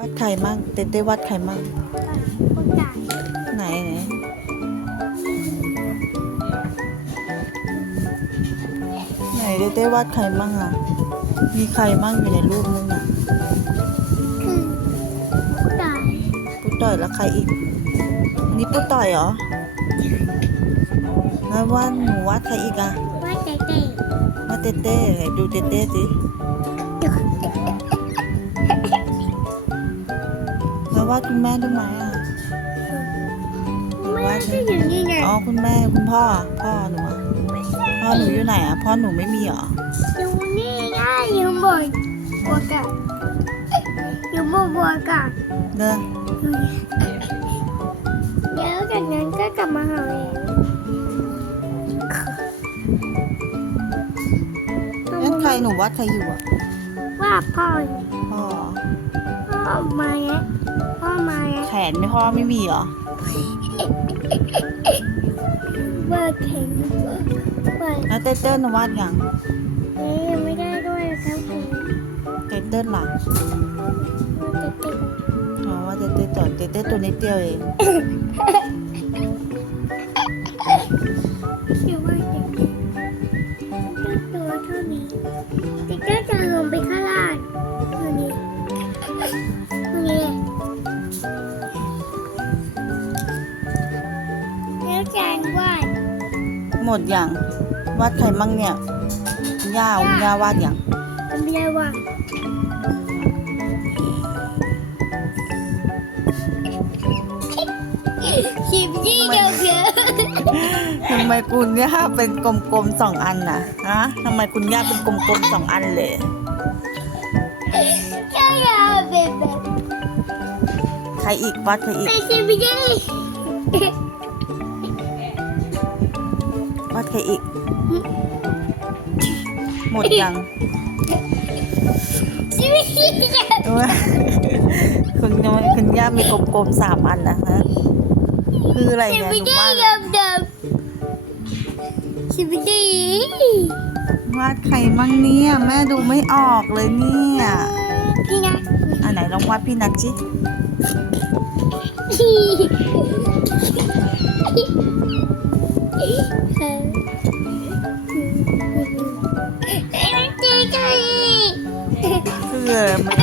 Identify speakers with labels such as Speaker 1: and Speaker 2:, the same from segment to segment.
Speaker 1: วัดไข่มั่งเต้เต้วัดไข่มั่ง
Speaker 2: คนจ่าย
Speaker 1: ไหนไหนไหนเต้เต้วัดไข่มั่งอะ มีใครมั่งอยู่ในรูปนึงอะ
Speaker 2: คือผู้จ่าย
Speaker 1: ปุ๊ต่อยแล้วใครอีกอันนี้ปุ๊ต่อยเหรอแล้วว่าหนูวัดใครอีกอะ
Speaker 2: ว่าเจ๊เจ๊
Speaker 1: วัดเต้เต้ไหนดูเต้เต้สิ ววาดคุณแม่ด้วยไหมอะ
Speaker 2: ไม่ใช่อยู่นี่ไง
Speaker 1: อ๋อคุณแม่คุณพ่ออะพ่อหนูอะพ่อหนูอยู่ไหนอะพ่อหนูไม่มีเหรอ
Speaker 2: อยู่นี่ไงอยู่บนบวกกับอยู่บนบวกกับ
Speaker 1: เด้อ
Speaker 2: เดี๋ยวจากนั้นก็กลับมาหาเอง
Speaker 1: งั้นใครหนูวัดใครอยู่อะ
Speaker 2: ว่าพ่อ
Speaker 1: พ่อ
Speaker 2: พ่อมาแล้ว พ่อมาแล้ว
Speaker 1: แขนไม่พ่อไม่มีเหรอ
Speaker 2: ว่าแข็งว่าว่า
Speaker 1: แล้วเต้เต้นหนูวาดยัง
Speaker 2: เอ๊ะยังไม่ได้ด้วยนะครับคุณ
Speaker 1: เต้เต้นล่ะ
Speaker 2: ว่าจะติด
Speaker 1: อ๋อว่าเต้เต้ต่อเต้เต้ตัวนิดเดียวเอง
Speaker 2: เดี๋ยวว่าจะติดตัวเท่านี้ติ๊กเกอร์จะลงไปข้าง
Speaker 1: หมดยังวาดใครมั่งเนี่ยคุณย่าคุณย่าวาดยัง
Speaker 2: มันไม่ได้วาดชิมยี่เดียวเยอะ
Speaker 1: ทำไมคุณย่าเป็นกลมๆสองอันน่ะฮะทำไมคุณย่าเป็นกลมๆสองอันเลย
Speaker 2: ใช่ยาเป็นแบบ
Speaker 1: ใครอีกวาดใครอีก
Speaker 2: เป็นชิมยี่
Speaker 1: วาดใครอีก หมดยัง
Speaker 2: ชิมยี่เดียว
Speaker 1: ดูว่าคุณย่าคุณย่ามีกลมๆสามอันนะฮะคืออะไร
Speaker 2: ชิ
Speaker 1: เนี่ย
Speaker 2: ม
Speaker 1: หนู
Speaker 2: ยี่
Speaker 1: วาด
Speaker 2: เดิมเดิมชิมยี่
Speaker 1: วาดใครมั่งเนี่ย แม่ดูไม่ออกเลยเนี่ย
Speaker 2: พี่นะ
Speaker 1: อันไหนลองวาดพี่นัทจิ คืออะไรมัน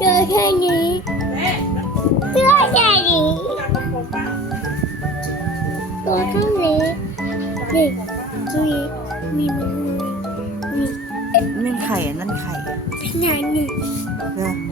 Speaker 2: ตัวแค่นี้ตัวแค่นี้ตัวเท่านี้นี่มีมีมือมี
Speaker 1: นี่ไข่อันนั่นไข่
Speaker 2: พี่นายหนึ่ง
Speaker 1: เด้อ